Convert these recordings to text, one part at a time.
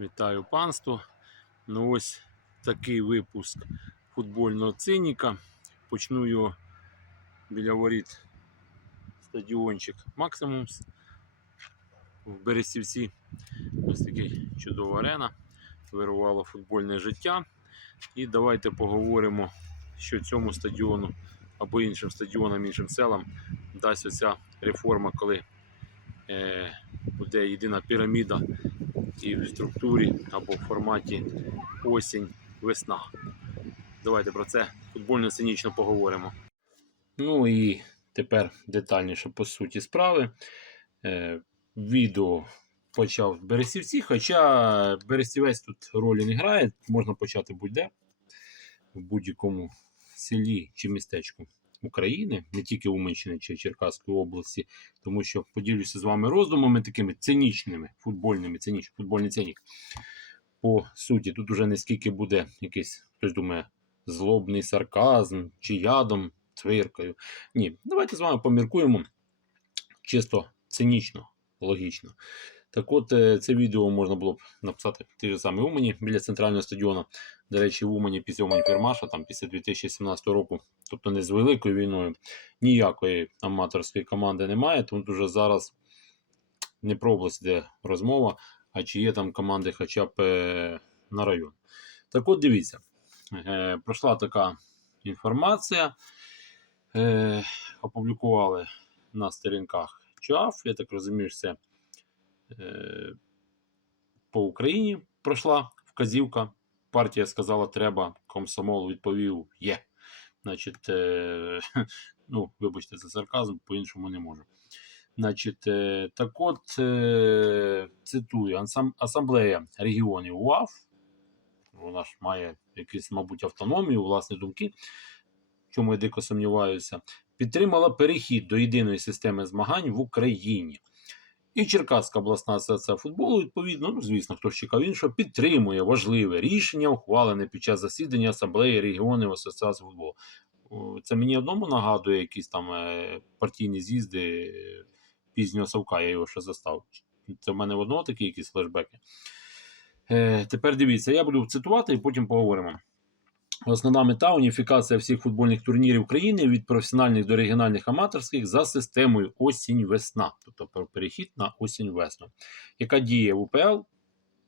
Вітаю панство. Ну ось такий випуск футбольного циніка. Почну його біля воріт стадіончик Максимумс в Берестівці. Ось такий чудова арена. Вирувало футбольне життя. І давайте поговоримо, що цьому стадіону або іншим стадіонам, іншим селам дасть оця реформа, коли е, буде єдина піраміда і в структурі або в форматі осінь, весна. Давайте про це футбольно-цинічно поговоримо. Ну і тепер детальніше по суті справи. Е, відео почав з Берестівці, хоча Берестівець тут ролі не грає, можна почати будь-де, в будь-якому селі чи містечку України, не тільки Уманщини чи Черкаської області, тому що поділюся з вами роздумами такими цинічними, футбольними, цинічними, футбольний цинік. По суті, тут уже не скільки буде якийсь, хтось думає, злобний сарказм чи ядом, цвиркою. Ні, давайте з вами поміркуємо чисто цинічно, логічно. Так от, е, це відео можна було б написати в тій же самій Умані біля центрального стадіону. До речі, в Умані після Умані Фермаша, там після 2017 року, тобто не з великою війною, ніякої аматорської команди немає. Тому вже зараз не про область йде розмова, а чи є там команди хоча б е, на район. Так от дивіться, е, пройшла така інформація. Опублікували на сторінках ЧАФ. Я так розумію, це по Україні пройшла вказівка. Партія сказала, треба, комсомол відповів є. Значить, е, ну, вибачте за сарказм, по-іншому не можу. Значить, е, так от, е, цитую, «Ансам- Асамблея регіонів УАФ, вона ж має якусь, мабуть, автономію, власні думки, чому я дико сумніваюся, підтримала перехід до єдиної системи змагань в Україні. І Черкаська обласна асоціація футболу, відповідно, ну, звісно, хто чекав іншого, підтримує важливе рішення, ухвалене під час засідання Асамблеї регіонів Асоціації футболу. Це мені одному нагадує якісь там е, партійні з'їзди е, пізнього совка, я його ще застав. Це в мене в одного такі якісь флешбеки. Е, тепер дивіться, я буду цитувати і потім поговоримо. Основна мета уніфікація всіх футбольних турнірів країни від професіональних до регіональних аматорських за системою осінь-весна, тобто перехід на осінь-весну, яка діє в УПЛ,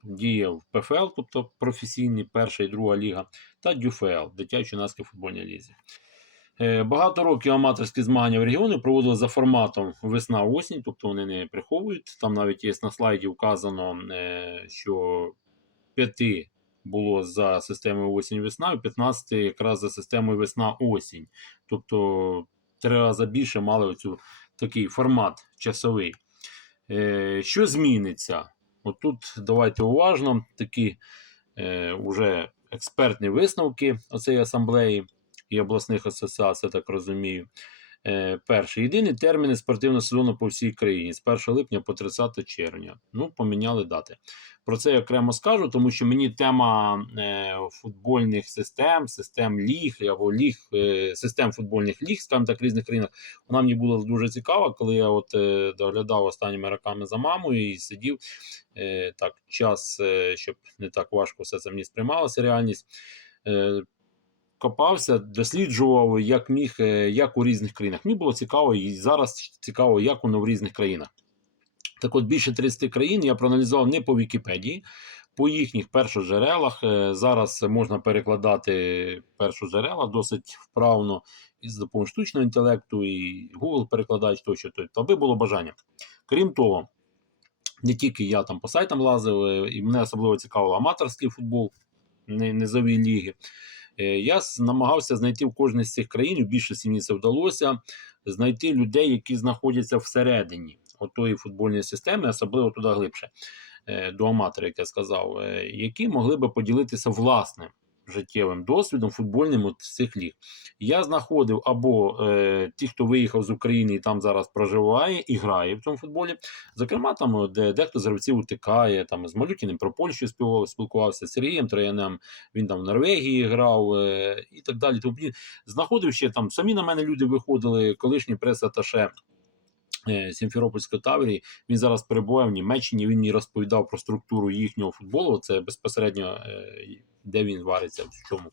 діє в ПФЛ, тобто професійні перша і друга ліга, та ДЮФЛ, дитячо-юнацька футбольна лізі. Е, Багато років аматорські змагання в регіони проводили за форматом весна-осінь, тобто вони не приховують. Там навіть є на слайді вказано, е, що п'яти було за системою осінь-весна, і 15 якраз за системою весна-осінь. Тобто три рази більше мали оцю такий формат часовий. Е, що зміниться? От тут давайте уважно такі е, уже експертні висновки оцеї асамблеї і обласних асоціацій, я так розумію. Е, перше, єдині терміни спортивного сезону по всій країні з 1 липня по 30 червня. Ну, поміняли дати. Про це я окремо скажу, тому що мені тема е, футбольних систем, систем ліг або ліг, е, систем футбольних ліг, скажімо так, в різних країнах, вона мені була дуже цікава, коли я от доглядав останніми роками за мамою і сидів так час, щоб не так важко все це мені сприймалося, реальність. Копався, досліджував, як міг, е, як у різних країнах. Мені було цікаво, і зараз цікаво, як воно в різних країнах. Так от більше 30 країн я проаналізував не по Вікіпедії, по їхніх першоджерелах. Е, Зараз можна перекладати першоджерела досить вправно із допомогою штучного інтелекту, і Google перекладач тощо, тобто, аби було бажання. Крім того, не тільки я там по сайтам лазив, е, і мене особливо цікавив аматорський футбол, низові ліги. Е, Я намагався знайти в кожній з цих країн, в більшості мені це вдалося, знайти людей, які знаходяться всередині отої футбольної системи, особливо туди глибше, е, до аматора, як я сказав, е, які могли би поділитися власним життєвим досвідом футбольним от цих ліг. Я знаходив або е, ті, хто виїхав з України і там зараз проживає і грає в цьому футболі. Зокрема, там де дехто з гравців утикає, там з Малютіним про Польщу співав- спілкувався з Сергієм Троянем, він там в Норвегії грав е, і так далі. Тому знаходив ще там самі на мене люди виходили, колишні прес-аташе е, Сімферопольської Таврії. Він зараз перебуває в Німеччині. Він мені розповідав про структуру їхнього футболу. Це безпосередньо е, де він вариться, в чому.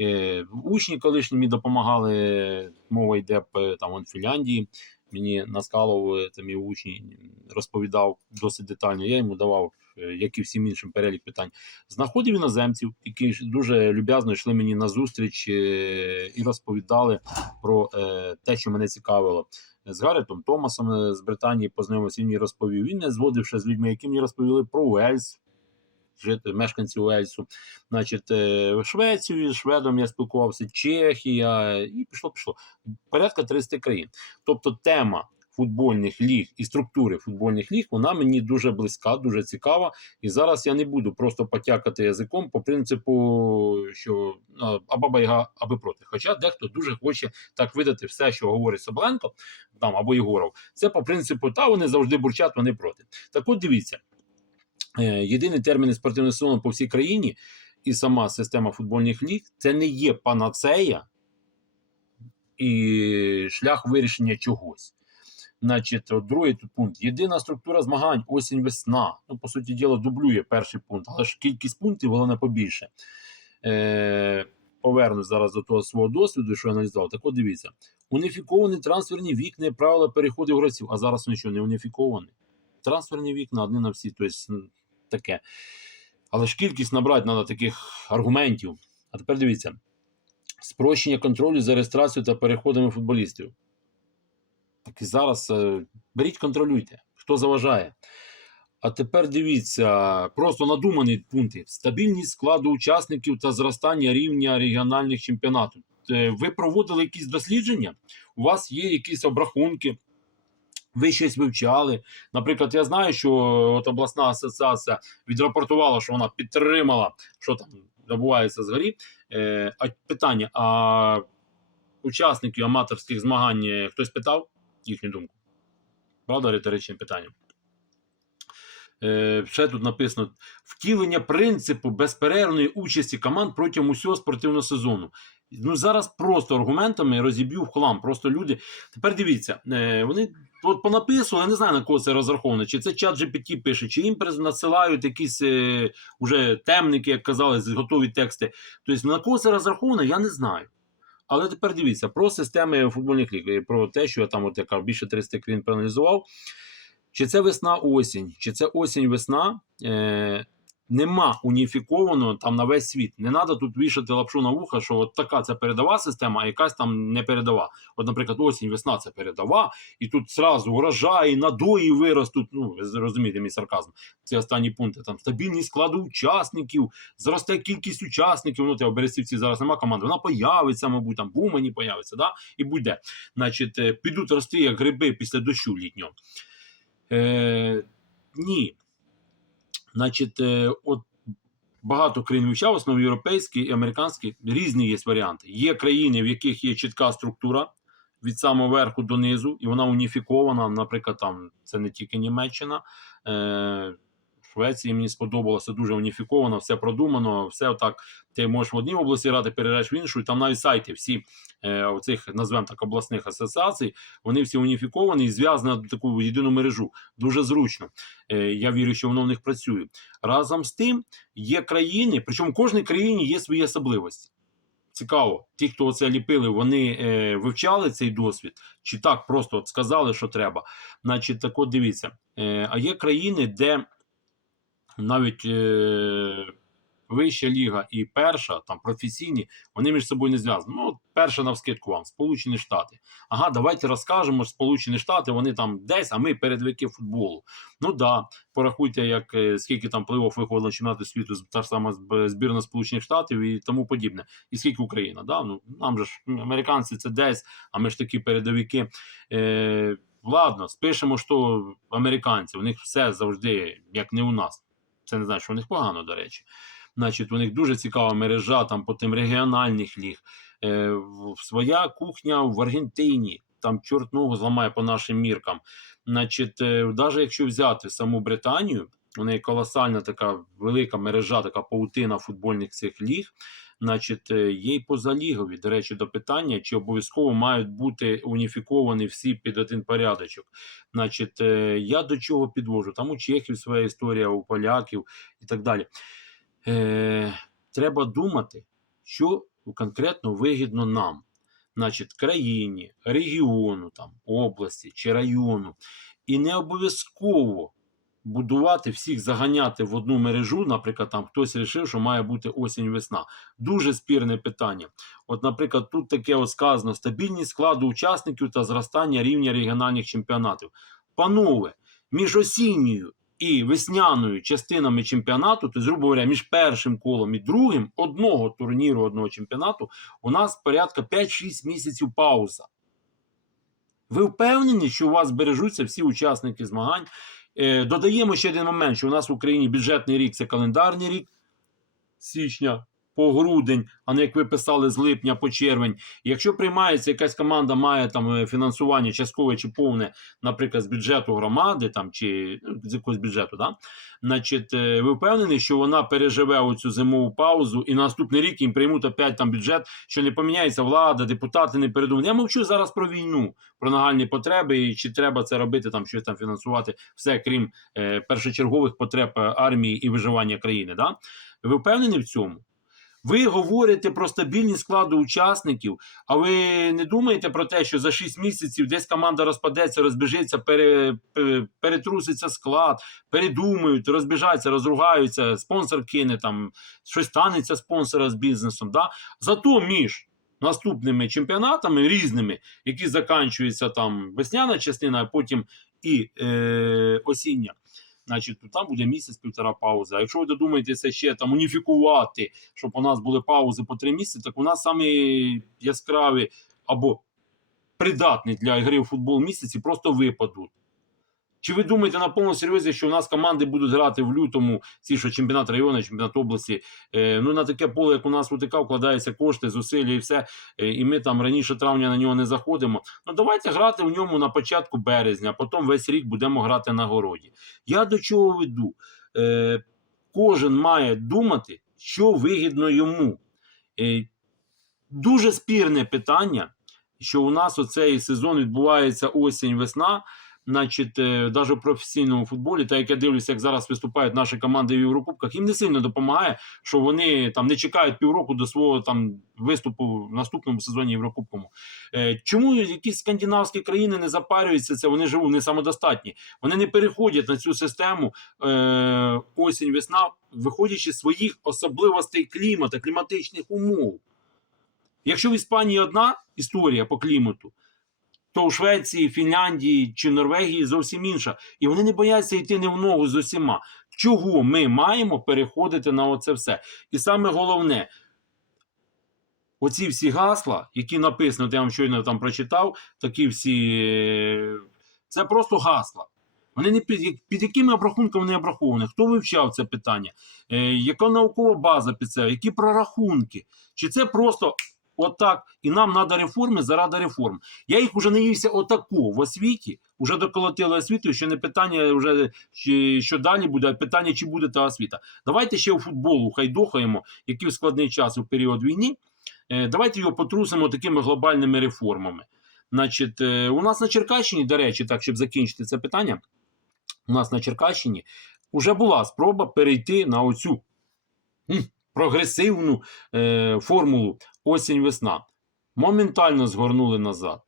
Е, Учні колишні мені допомагали. Мова йде там в Фінляндії. Мені Наскалов, е, це мій учень, розповідав досить детально. Я йому давав, е, як і всім іншим, перелік питань. Знаходив іноземців, які дуже люб'язно йшли мені на зустріч е, і розповідали про е, те, що мене цікавило. З Гарретом Томасом е, з Британії познайомився, він мені розповів. Він не зводив ще з людьми, які мені розповіли про Уельс, жити, мешканці Уельсу. Значить, е, Швецію, з Шведом я спілкувався, Чехія, і пішло, пішло. Порядка 30 країн. Тобто тема футбольних ліг і структури футбольних ліг, вона мені дуже близька, дуже цікава. І зараз я не буду просто потякати язиком по принципу, що а, аба байга, аби проти. Хоча дехто дуже хоче так видати все, що говорить Соболенко там або Єгоров. Це по принципу, та вони завжди бурчать, вони проти. Так от дивіться, е, єдиний термін спортивного сезону по всій країні і сама система футбольних ліг це не є панацея і шлях вирішення чогось. Значить, другий пункт. Єдина структура змагань осінь-весна. Ну, по суті діла, дублює перший пункт, але ж кількість пунктів головне побільше. Е, повернусь зараз до того свого досвіду, що я аналізував. Так от дивіться: уніфіковані трансферні вікна правила переходу гравців, а зараз вони що не уніфіковані. Трансферні вікна одні на всі, тобто таке. Але ж кількість набрати треба таких аргументів. А тепер дивіться: спрощення контролю за реєстрацією та переходами футболістів. Так і зараз е, беріть, контролюйте, хто заважає. А тепер дивіться, просто надумані пункти: стабільність складу учасників та зростання рівня регіональних чемпіонатів. Е, Ви проводили якісь дослідження? У вас є якісь обрахунки? Ви щось вивчали. Наприклад, я знаю, що от обласна асоціація відрапортувала, що вона підтримала, що там добувається згорі. Е, а питання: а учасників аматорських змагань е, хтось питав їхню думку? Правда, риторичне питання. Е, ще тут написано: втілення принципу безперервної участі команд протягом усього спортивного сезону. Ну зараз просто аргументами розіб'ю в хлам. Просто люди. Тепер дивіться, е, вони от понаписували, я не знаю на кого це розраховано, чи це чат GPT пише, чи їм надсилають якісь е, уже темники, як казали, готові тексти. Тобто на кого це розраховано, я не знаю. Але тепер дивіться про системи футбольних ліг, про те, що я там от яка більше 300 країн проаналізував. Чи це весна-осінь, чи це осінь-весна, е, нема уніфікованого там на весь світ. Не треба тут вішати лапшу на вуха, що от така це передова система, а якась там не передова. От, наприклад, осінь-весна це передова, і тут зразу урожаї, надої виростуть. Ну, ви зрозумієте мій сарказм. Ці останні пункти. Там стабільність складу учасників, зросте кількість учасників. Ну, те, в Берестівці зараз нема команди. Вона появиться, мабуть, там в Умані появиться, да? і буде. Значить, е, підуть рости як гриби після дощу літнього. Е, ні. Значить, е, от багато країн вивчав, в основному європейські і американські, різні є варіанти. Є країни, в яких є чітка структура від самого верху до низу, і вона уніфікована. Наприклад, там це не тільки Німеччина. Е, Швеції мені сподобалося дуже уніфіковано, все продумано, все отак. Ти можеш в одній області грати, перейдеш в іншу, і там навіть сайти всі е, оцих, назвемо так, обласних асоціацій, вони всі уніфіковані і зв'язані на таку єдину мережу. Дуже зручно. Е, я вірю, що воно в них працює. Разом з тим, є країни, причому в кожній країні є свої особливості. Цікаво, ті, хто це ліпили, вони е, вивчали цей досвід, чи так просто от сказали, що треба. Значить, так от дивіться. Е, а є країни, де навіть е, вища ліга і перша, там професійні, вони між собою не зв'язані. Ну, от перша навскидку вам, Сполучені Штати. Ага, давайте розкажемо, Сполучені Штати, вони там десь, а ми передовики футболу. Ну да, порахуйте, як е, скільки там плей-офф виходило на чемпіонати світу, та ж сама збірна Сполучених Штатів і тому подібне. І скільки Україна. Да? Ну, нам же ж американці це десь, а ми ж такі передовики. Е, ладно, спишемо, що американці, у них все завжди, як не у нас. Це не значить, що у них погано, до речі. Значить, у них дуже цікава мережа там по тим регіональних ліг. Е, своя кухня в Аргентині, там чорт ногу зламає по нашим міркам. Значить, е, навіть якщо взяти саму Британію, У неї колосальна така велика мережа, така паутина футбольних цих ліг. Значить, е, є й позалігові. До речі, до питання, чи обов'язково мають бути уніфіковані всі під один порядочок. Значить, е, я до чого підвожу? Там у чехів своя історія, у поляків і так далі. Е, треба думати, що конкретно вигідно нам, значить, країні, регіону, там, області чи району. І не обов'язково будувати всіх заганяти в одну мережу. Наприклад, там хтось вирішив, що має бути осінь-весна. Дуже спірне питання. От, наприклад, тут таке от сказано: стабільність складу учасників та зростання рівня регіональних чемпіонатів. Панове, між осінньою і весняною частинами чемпіонату, то, грубо говоря, між першим колом і другим одного турніру, одного чемпіонату, у нас порядка 5-6 місяців пауза. Ви впевнені, що у вас збережуться всі учасники змагань? Е, додаємо ще один момент, що у нас в Україні бюджетний рік це календарний рік січня по грудень, а не як ви писали з липня по червень. Якщо приймається якась команда, має там е, фінансування часткове чи повне, наприклад, з бюджету громади там чи ну, з якогось бюджету, да? значить, е, ви впевнені, що вона переживе оцю зимову паузу і на наступний рік їм приймуть опять там бюджет, що не поміняється влада, депутати не передумають. Я мовчу зараз про війну, про нагальні потреби, і чи треба це робити, там щось там фінансувати, все крім е, першочергових потреб е, армії і виживання країни. Да? Ви впевнені в цьому? Ви говорите про стабільність складу учасників, а ви не думаєте про те, що за 6 місяців десь команда розпадеться, розбіжиться, пере, пе- перетруситься склад, передумають, розбіжаться, розругаються, спонсор кине там, щось станеться спонсора з бізнесом. Да? Зато між наступними чемпіонатами різними, які закінчуються там весняна частина, а потім і е, осіння. Значить, то там буде місяць-півтора пауза. А якщо ви додумаєтеся ще там уніфікувати, щоб у нас були паузи по три місяці, так у нас самі яскраві або придатні для гри в футбол місяці просто випадуть. Чи ви думаєте на повному серйозі, що у нас команди будуть грати в лютому, ці що чемпіонат району, чемпіонат області? Е, ну на таке поле, як у нас УТК, вкладаються кошти, зусилля і все. Е, і ми там раніше травня на нього не заходимо. Ну давайте грати в ньому на початку березня, потім весь рік будемо грати на городі. Я до чого веду? Е, кожен має думати, що вигідно йому. Е, дуже спірне питання, що у нас оцей сезон відбувається осінь-весна. Значить, навіть в професійному футболі, та як я дивлюся, як зараз виступають наші команди в Єврокубках, їм не сильно допомагає, що вони там не чекають півроку до свого там виступу в наступному сезоні Єврокубкому. Е, чому якісь скандинавські країни не запарюються це? Вони живуть, вони самодостатні. Вони не переходять на цю систему е, осінь-весна, виходячи з своїх особливостей клімату, кліматичних умов. Якщо в Іспанії одна історія по клімату, то у Швеції, Фінляндії чи Норвегії зовсім інша. І вони не бояться йти не в ногу з усіма. Чого ми маємо переходити на оце все? І саме головне, оці всі гасла, які написано, я вам щойно там прочитав, такі всі. е, Це просто гасла. Вони не під, під якими обрахунками вони обраховані? Хто вивчав це питання? Е, яка наукова база під це? Які прорахунки? Чи це просто отак? І нам треба реформи заради реформ. Я їх вже наївся отако в освіті, вже доколотили освіту, що не питання, вже, що далі буде, а питання, чи буде та освіта. Давайте ще у футболу хайдохаємо, який в складний час у період війни. Е, давайте його потрусимо такими глобальними реформами. Значить, е, у нас на Черкащині, до речі, так, щоб закінчити це питання, у нас на Черкащині вже була спроба перейти на оцю прогресивну е, формулу осінь-весна. Моментально згорнули назад.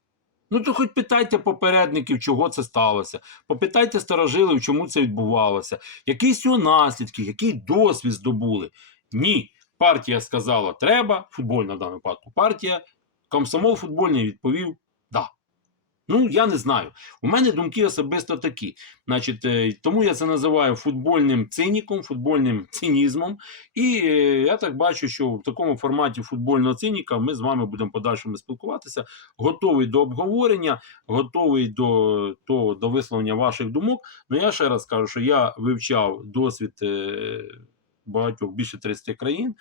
Ну, то хоч питайте попередників, чого це сталося. Попитайте старожилів, чому це відбувалося, які з наслідки, який досвід здобули. Ні. Партія сказала, треба, футбольна в даному випадку партія, комсомол футбольний відповів да. Ну, я не знаю. У мене думки особисто такі. Значить, е, тому я це називаю футбольним циніком, футбольним цинізмом. І е, я так бачу, що в такому форматі футбольного циніка ми з вами будемо подальшому спілкуватися. Готовий до обговорення, готовий до, до, до висловлення ваших думок. Ну я ще раз кажу, що я вивчав досвід е, багатьох більше 30 країн.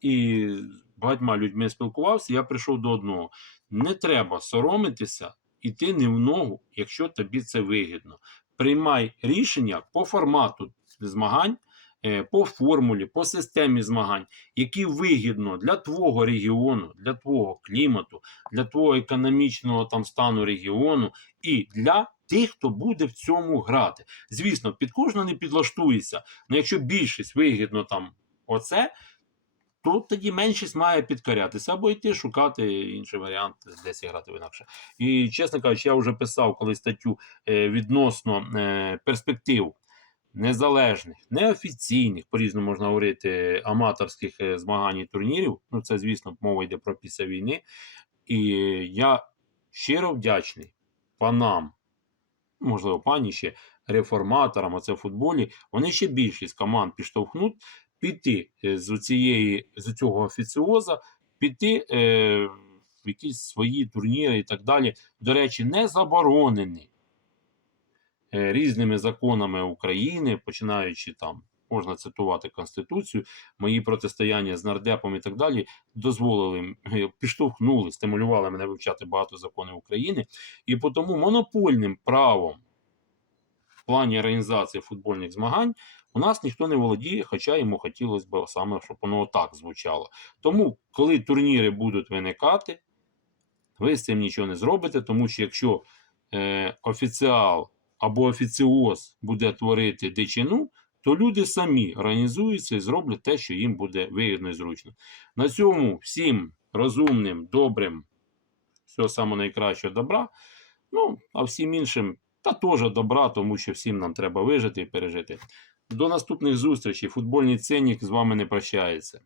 І багатьма людьми спілкувався, я прийшов до одного: не треба соромитися іти не в ногу, якщо тобі це вигідно. Приймай рішення по формату змагань е, по формулі, по системі змагань, які вигідно для твого регіону, для твого клімату, для твого економічного там стану регіону і для тих, хто буде в цьому грати. Звісно, під кожного не підлаштується. але якщо більшість вигідно там оце, то тоді меншість має підкорятися або йти шукати інший варіант, десь грати інакше. І чесно кажучи, я вже писав коли статтю е, відносно е, перспектив незалежних, неофіційних, по-різному можна говорити, аматорських е, змагань і турнірів. Ну, це, звісно, мова йде про після війни. І я щиро вдячний панам, можливо, пані ще реформаторам, а це в футболі. Вони ще більшість команд підштовхнуть піти е, з цієї з цього офіціоза, піти е, в якісь свої турніри і так далі. До речі, не заборонені е, різними законами України, починаючи там. Можна цитувати Конституцію, мої протистояння з нардепом і так далі дозволили, е, підштовхнули, стимулювали мене вивчати багато законів України. І по тому монопольним правом в плані організації футбольних змагань у нас ніхто не володіє, хоча йому хотілося б саме, щоб воно так звучало. Тому, коли турніри будуть виникати, ви з цим нічого не зробите, тому що якщо е, офіціал або офіціоз буде творити дичину, то люди самі організуються і зроблять те, що їм буде вигідно і зручно. На цьому всім розумним, добрим, всього самого найкращого добра. Ну, а всім іншим та теж добра, тому що всім нам треба вижити і пережити. До наступних зустрічей. Футбольний ценник з вами не прощається.